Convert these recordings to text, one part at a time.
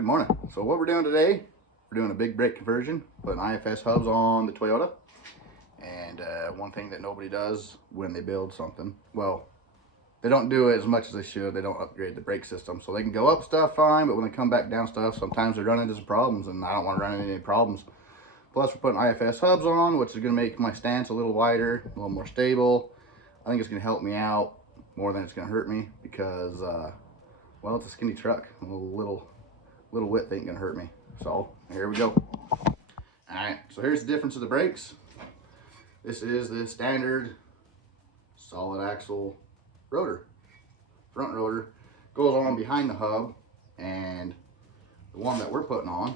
Good morning. So what we're doing today, we're doing a big brake conversion, putting IFS hubs on the Toyota. And one thing that nobody does when they build something, well, they don't do it as much as they should. They don't upgrade the brake system. So they can go up stuff fine, but when they come back down stuff, sometimes they run into some problems, and I don't want to run into any problems. Plus we're putting IFS hubs on, which is going to make my stance a little wider, a little more stable. I think it's going to help me out more than it's going to hurt me because, well, it's a skinny truck. A little width ain't gonna hurt me. So here we go. All right, so here's the difference of the brakes. This is the standard solid axle rotor. Front rotor goes on behind the hub, and the one that we're putting on,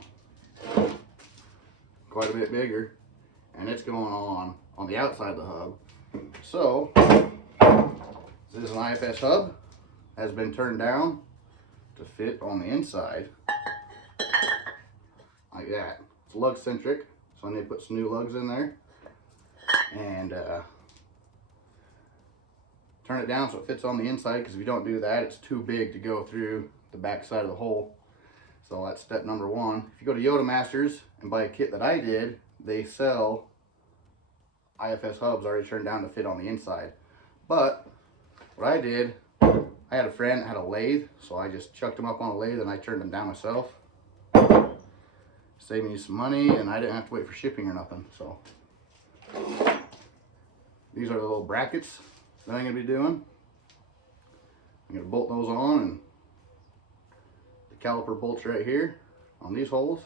quite a bit bigger, and it's going on the outside of the hub. So this is an IFS hub, has been turned down to fit on the inside. Like that. It's lug centric, so I need to put some new lugs in there and turn it down so it fits on the inside, because if you don't do that, it's too big to go through the back side of the hole. So that's step number one. If you go to Yoda Masters and buy a kit that I did, they sell IFS hubs already turned down to fit on the inside. But what I did, I had a friend that had a lathe, so I just chucked them up on a lathe and I turned them down myself. Saved me some money, and I didn't have to wait for shipping or nothing. So these are the little brackets that I'm going to be doing. I'm going to bolt those on, and the caliper bolts right here on these holes.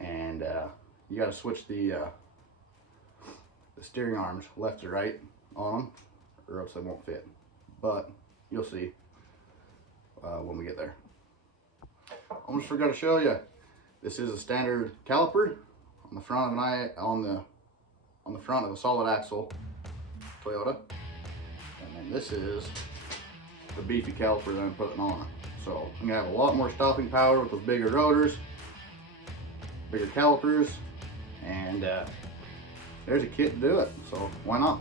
And you got to switch the steering arms left to right on them, or else they won't fit. But you'll see when we get there. I almost forgot to show you. This is a standard caliper on the front of on the front of the solid axle Toyota, and then this is the beefy caliper that I'm putting on. So I'm gonna have a lot more stopping power with those bigger rotors, bigger calipers, and there's a kit to do it. So why not?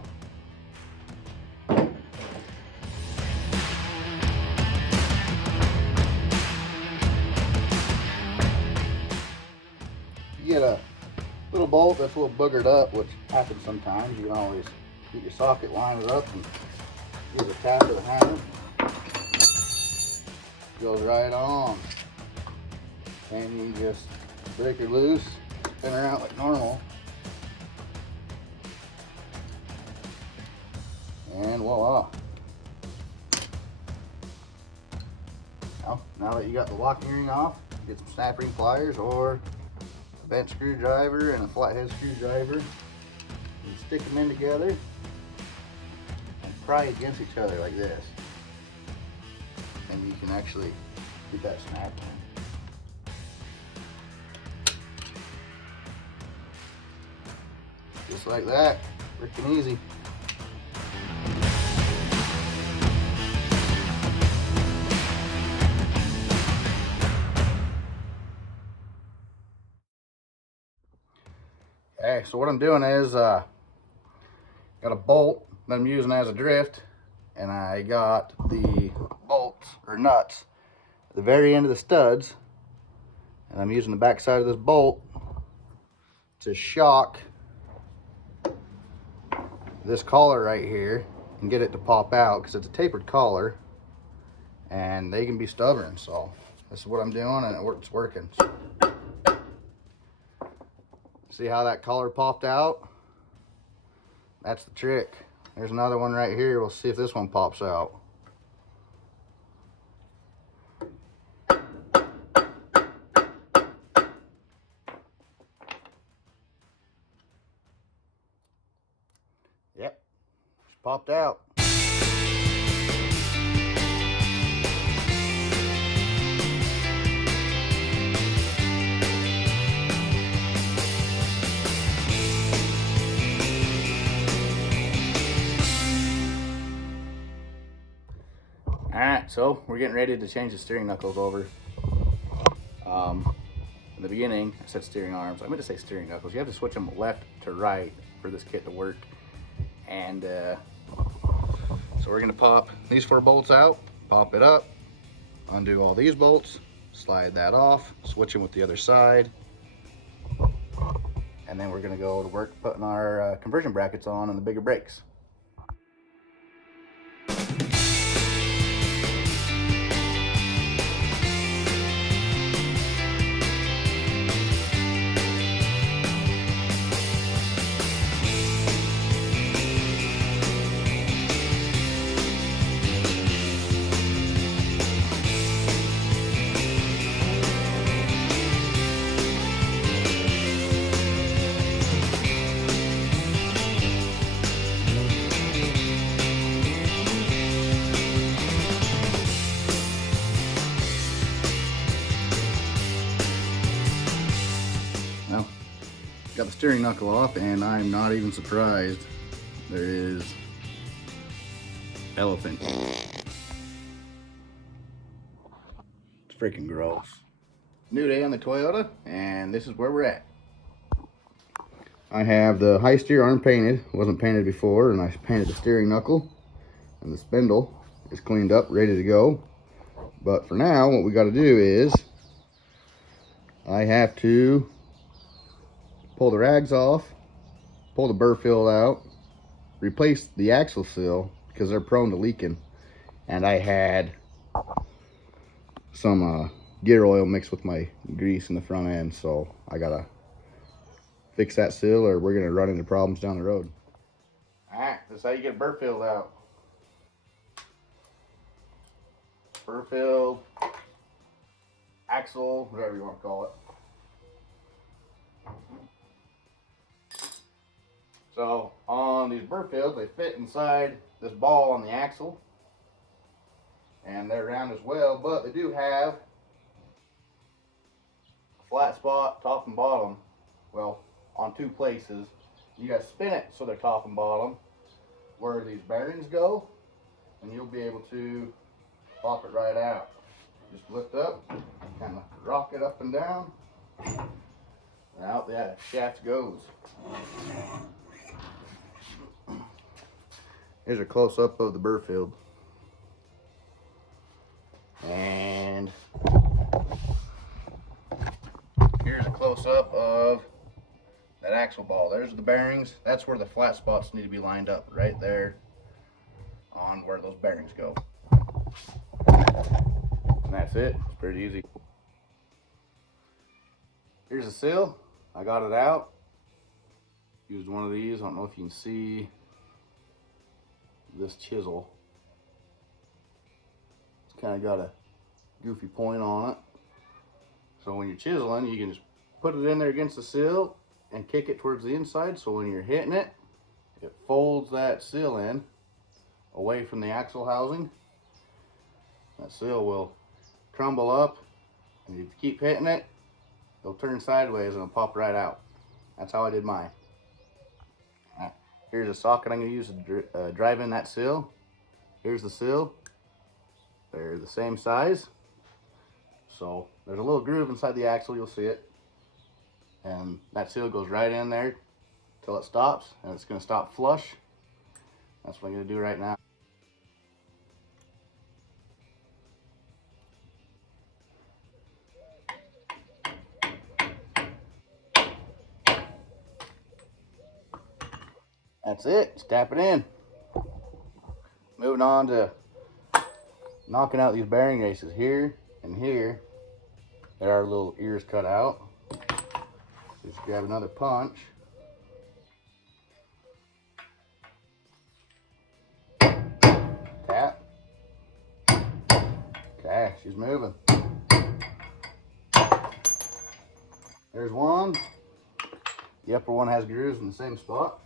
You get a little bolt that's a little boogered up, which happens sometimes. You can always get your socket, line it up, and use a tap of the hammer. Goes right on. And you just break her loose, spin her out like normal. And voila. Now that you got the locking ring off, get some snap ring pliers or bent screwdriver and a flathead screwdriver, and stick them in together and pry against each other like this, and you can actually get that snap just like that, freaking easy. Okay, so what I'm doing is got a bolt that I'm using as a drift, and I got the bolts or nuts at the very end of the studs, and I'm using the back side of this bolt to shock this collar right here and get it to pop out, because it's a tapered collar and they can be stubborn. So this is what I'm doing, and it's working. See how that collar popped out? That's the trick. There's another one right here. We'll see if this one pops out. Yep, just popped out. Alright, so we're getting ready to change the steering knuckles over. In the beginning, I said steering arms. I meant to say steering knuckles. You have to switch them left to right for this kit to work. And so we're going to pop these 4 bolts out, pop it up, undo all these bolts, Slide that off, switching with the other side. And then we're gonna go to work putting our conversion brackets on and the bigger brakes. Well, got the steering knuckle off, and I'm not even surprised. There is elephant. It's freaking gross. New day on the Toyota, and this is where we're at. I have the high steer unpainted. It wasn't painted before, and I painted the steering knuckle, and the spindle is cleaned up, ready to go. But for now, what we got to do is I have to pull the rags off, pull the burr fill out, replace the axle seal because they're prone to leaking, and I had some gear oil mixed with my grease in the front end, so I gotta fix that seal or we're gonna run into problems down the road. Alright, this is how you get burr filled out. Burr filled, axle, whatever you want to call it. So on these burr fills, they fit inside this ball on the axle, and they're round as well, but they do have a flat spot top and bottom, well, on two places. You gotta spin it so they're top and bottom where these bearings go, and you'll be able to pop it right out. Just lift up, kind of rock it up and down, and out the shaft goes. Here's a close-up of the burr field. And here's a close-up of that axle ball. There's the bearings. That's where the flat spots need to be lined up, right there on where those bearings go. And that's it. It's pretty easy. Here's the seal. I got it out. Used one of these. I don't know if you can see this chisel. It's kind of got a goofy point on it. So when you're chiseling, you can just put it in there against the seal and kick it towards the inside, so when you're hitting it, it folds that seal in away from the axle housing. That seal will crumble up, and if you keep hitting it, it'll turn sideways and it'll pop right out. That's how I did mine. Right. Here's a socket I'm going to use to drive in that seal. Here's the seal. They're the same size. So there's a little groove inside the axle, you'll see it. And that seal goes right in there till it stops, and it's going to stop flush. That's what I'm going to do right now. That's it. Just tap it in. Moving on to knocking out these bearing races here and here. There are little ears cut out. Just grab another punch. Tap. Okay, she's moving. There's one. The upper one has grooves in the same spot.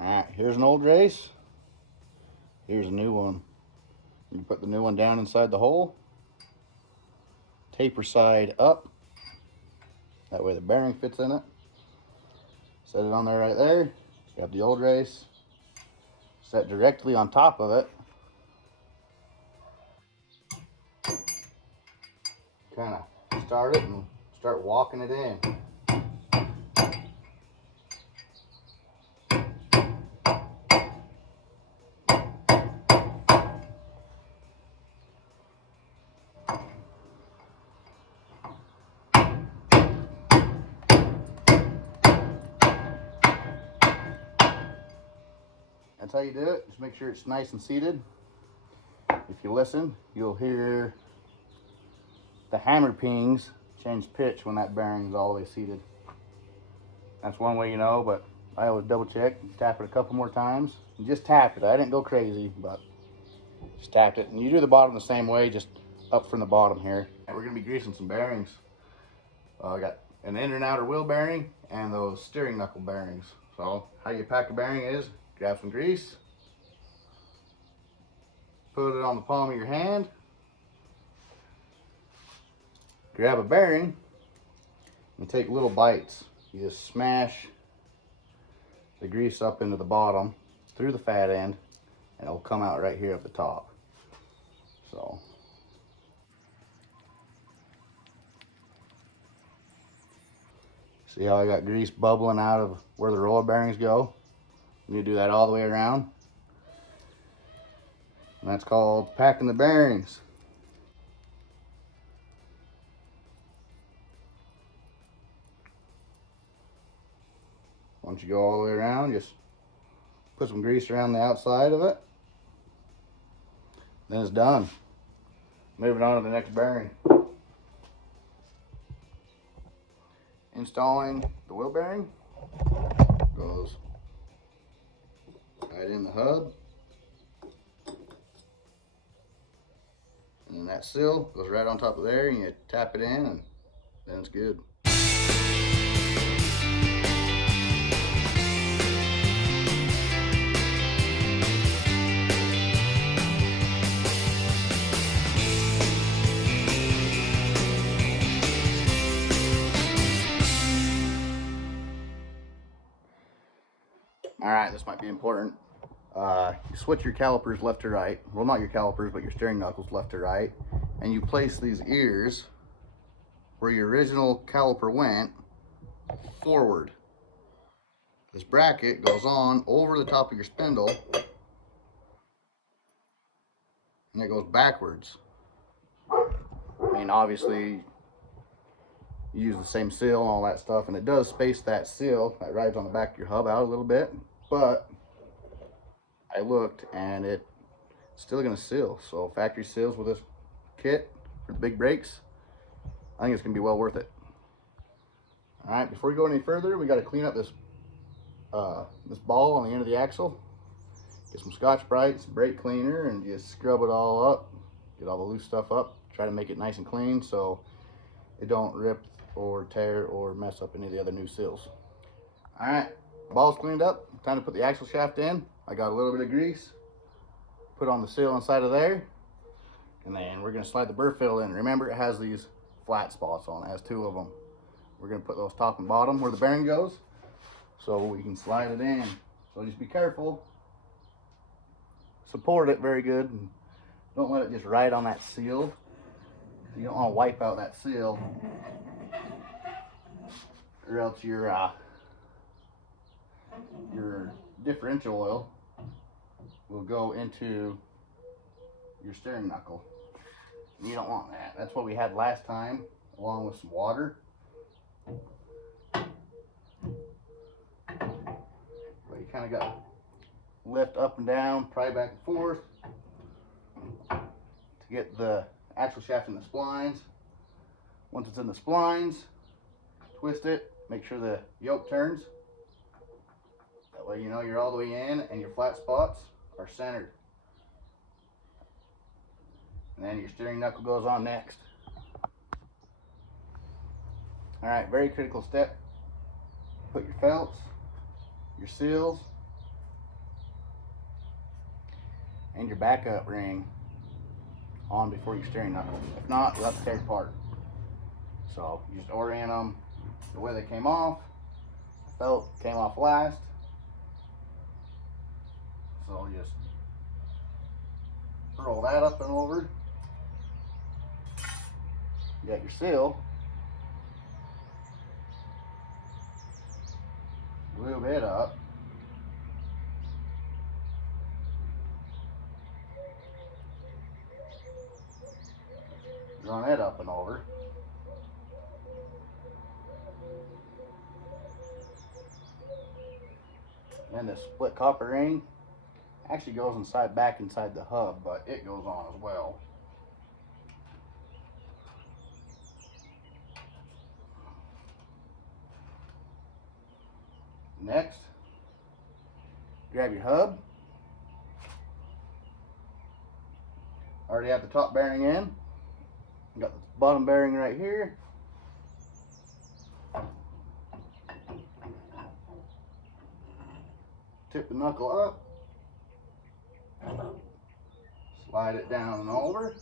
Alright, here's an old race. Here's a new one. You put the new one down inside the hole. Taper side up. That way the bearing fits in it. Set it on there right there. Grab the old race. Set directly on top of it. Kind of start it and start walking it in. That's how you do it. Just make sure it's nice and seated. If you listen, you'll hear the hammer pings change pitch when that bearing is all the way seated. That's one way you know, but I always double check. Tap it a couple more times. And just tap it. I didn't go crazy, but just tapped it. And you do the bottom the same way, just up from the bottom here. And we're gonna be greasing some bearings. I got an inner and outer wheel bearing and those steering knuckle bearings. So how you pack a bearing is grab some grease, put it on the palm of your hand, grab a bearing, and take little bites. You just smash the grease up into the bottom through the fat end, and it'll come out right here at the top. So see how I got grease bubbling out of where the roller bearings go? You need to do that all the way around. And that's called packing the bearings. Once you go all the way around, just put some grease around the outside of it. Then it's done. Moving on to the next bearing. Installing the wheel bearing goes right in the hub. And then that seal goes right on top of there, and you tap it in, and then it's good. All right, this might be important. You switch your calipers left to right. Well, not your calipers, but your steering knuckles left to right. And you place these ears where your original caliper went forward. This bracket goes on over the top of your spindle, and it goes backwards. I mean, obviously, you use the same seal and all that stuff, and it does space that seal that rides on the back of your hub out a little bit, but I looked and it's still gonna seal. So factory seals with this kit for the big brakes, I think it's gonna be well worth it. All right, before we go any further, we got to clean up this this ball on the end of the axle. Get some Scotch-Brite, some brake cleaner, and just scrub it all up. Get all the loose stuff up. Try to make it nice and clean so it don't rip or tear or mess up any of the other new seals. All right, ball's cleaned up. Time to put the axle shaft in. I got a little bit of grease. Put on the seal inside of there, and then we're gonna slide the burr fill in. Remember, it has these flat spots on it. It has 2 of them. We're gonna put those top and bottom where the bearing goes, so we can slide it in. So just be careful. Support it very good, and don't let it just ride on that seal. You don't want to wipe out that seal, or else your differential oil will go into your steering knuckle. And you don't want that. That's what we had last time, along with some water. But you kind of got to lift up and down, pry back and forth to get the axle shaft in the splines. Once it's in the splines, twist it, make sure the yoke turns. That way you know you're all the way in and your flat spots are centered. And then your steering knuckle goes on next. All right, very critical step. Put your felts, your seals, and your backup ring on before your steering knuckle. If not, you'll have to tear it apart. So you just orient them the way they came off. The felt came off last. So just roll that up and over. You got your seal. Lube it up. Run it up and over. Then the split copper ring, Actually goes back inside the hub, but it goes on as well. Next, grab your hub. Already have the top bearing in. Got the bottom bearing right here. Tip the knuckle up. Slide it down and over.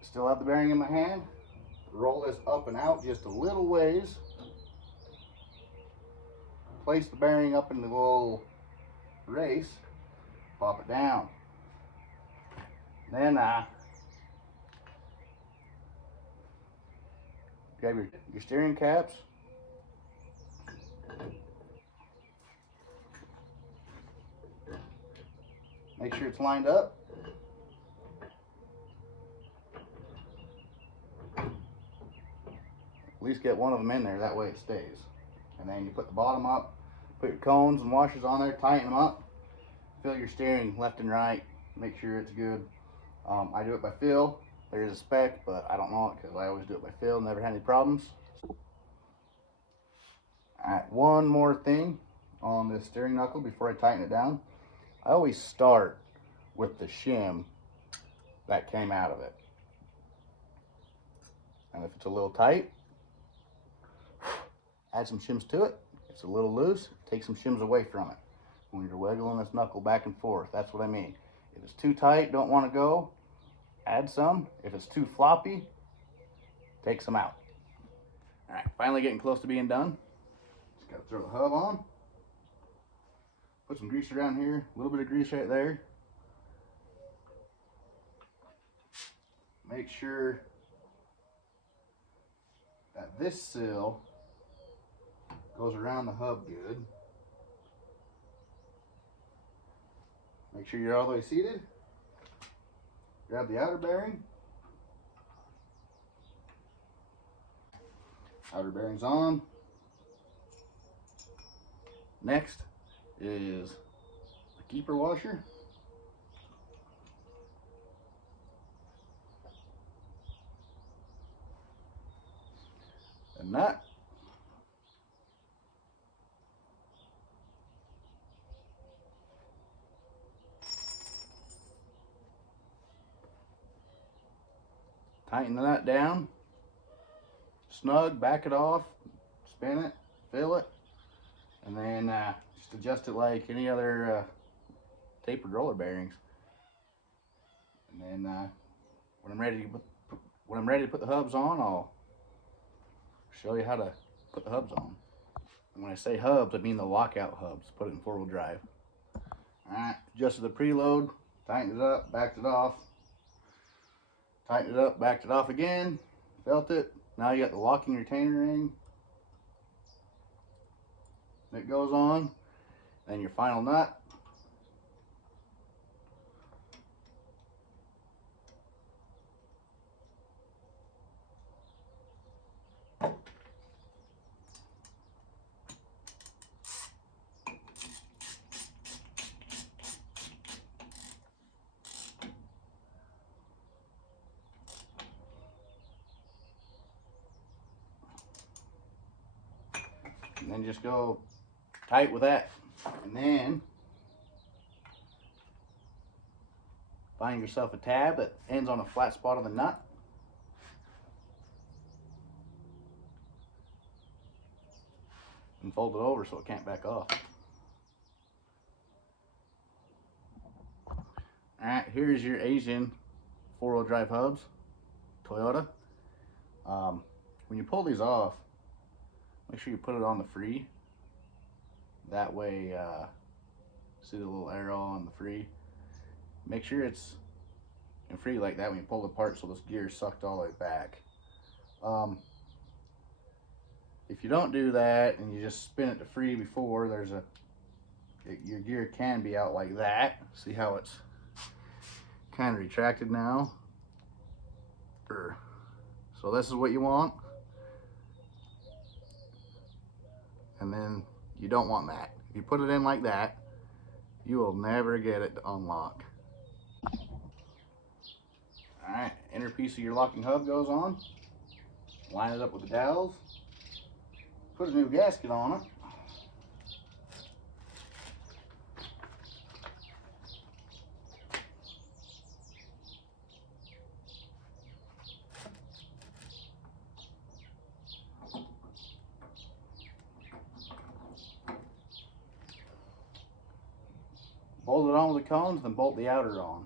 Still have the bearing in my hand. Roll this up and out just a little ways. Place the bearing up in the little race. Pop it down. Then grab your steering caps. Make sure it's lined up. At least get one of them in there, that way it stays. And then you put the bottom up, put your cones and washers on there, tighten them up, fill your steering left and right, make sure it's good. I do it by feel. There's a spec, but I don't know it because I always do it by feel, never had any problems. Alright, one more thing on this steering knuckle before I tighten it down. I always start with the shim that came out of it. And if it's a little tight, add some shims to it. If it's a little loose, take some shims away from it. When you're wiggling this knuckle back and forth, that's what I mean. If it's too tight, don't want to go, add some. If it's too floppy, take some out. All right, finally getting close to being done. Just gotta throw the hub on. Put some grease around here, a little bit of grease right there. Make sure that this seal goes around the hub good. Make sure you're all the way seated. Grab the outer bearing. Outer bearing's on. Next is the keeper washer. A nut. Tighten the nut down, snug, back it off, spin it, fill it, and then just adjust it like any other tapered roller bearings. And then when I'm ready to put the hubs on, I'll show you how to put the hubs on. And when I say hubs, I mean the lockout hubs. Put it in 4-wheel drive. All right, adjusted the preload, tightened it up, backed it off. Tightened it up, backed it off again, felt it. Now you got the locking retainer ring. It goes on. Then your final nut. And then just go tight with that. And then find yourself a tab that ends on a flat spot of the nut. And fold it over so it can't back off. Alright, here's your Asian 4-wheel drive hubs, Toyota. When you pull these off, make sure you put it on the free. That way, see the little arrow on the free? Make sure it's in free like that when you pull it apart so this gear is sucked all the way back. If you don't do that and you just spin it to free before, your gear can be out like that. See how it's kind of retracted now? So this is what you want. And then you don't want that. if you put it in like that, you will never get it to unlock. Alright, inner piece of your locking hub goes on. Line it up with the dowels. Put a new gasket on it. Bolt it on with the cones, then bolt the outer on.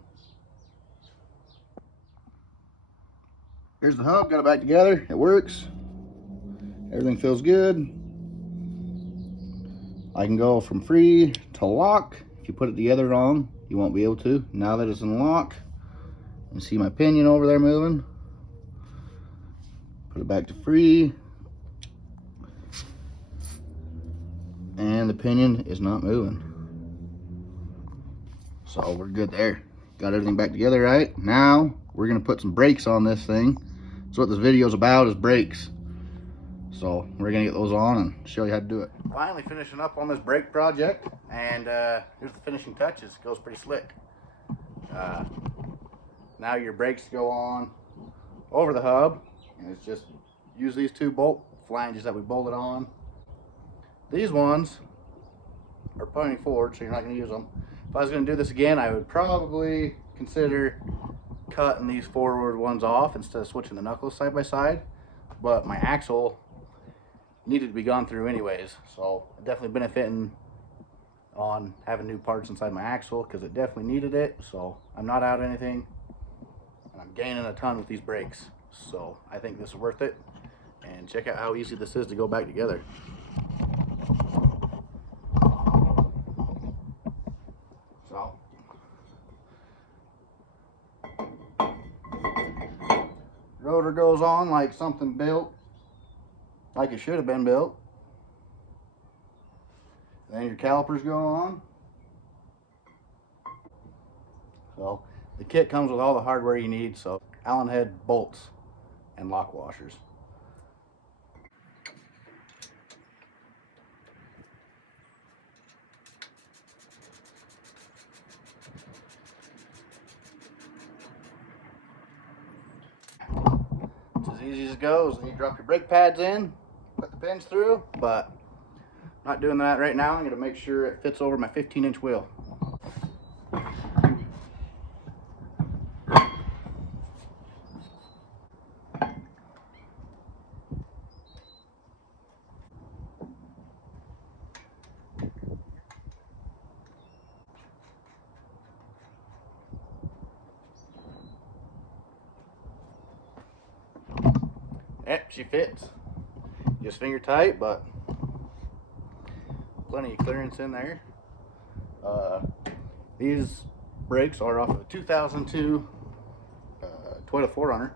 Here's the hub, got it back together. It works. Everything feels good. I can go from free to lock. If you put it together wrong, you won't be able to. Now that it's in lock, you can see my pinion over there moving. Put it back to free. And the pinion is not moving. So we're good there. Got everything back together right. Now we're gonna put some brakes on this thing. So what this video is about is brakes. So we're gonna get those on and show you how to do it. Finally finishing up on this brake project, and here's the finishing touches. It goes pretty slick. Now your brakes go on over the hub, and it's just use these two bolt flanges that we bolted on. These ones are pointing forward, so you're not going to use them. If I was going to do this again, I would probably consider cutting these forward ones off instead of switching the knuckles side by side. But my axle needed to be gone through anyways, so definitely benefiting on having new parts inside my axle because it definitely needed it. So I'm not out anything, and I'm gaining a ton with these brakes. So I think this is worth it. And check out how easy this is to go back together. So rotor goes on like something built, like it should have been built. Then your calipers go on. So the kit comes with all the hardware you need, so Allen head bolts and lock washers. It's as easy as it goes. Then you drop your brake pads in, put the pins through, but I'm not doing that right now. I'm going to make sure it fits over my 15-inch wheel. Yep, she fits. Just finger tight, but plenty of clearance in there. These brakes are off of a 2002 Toyota 4Runner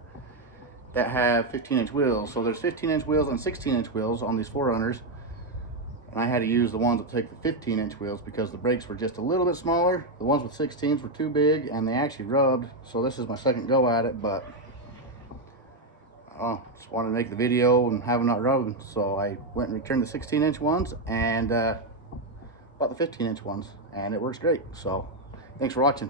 that have 15-inch wheels. So there's 15-inch wheels and 16-inch wheels on these 4Runners. And I had to use the ones that take the 15-inch wheels because the brakes were just a little bit smaller. The ones with 16s were too big and they actually rubbed. So this is my second go at it, but just wanted to make the video and have them not rubbing. So I went and returned the 16-inch ones and bought the 15-inch ones, and it works great. So thanks for watching.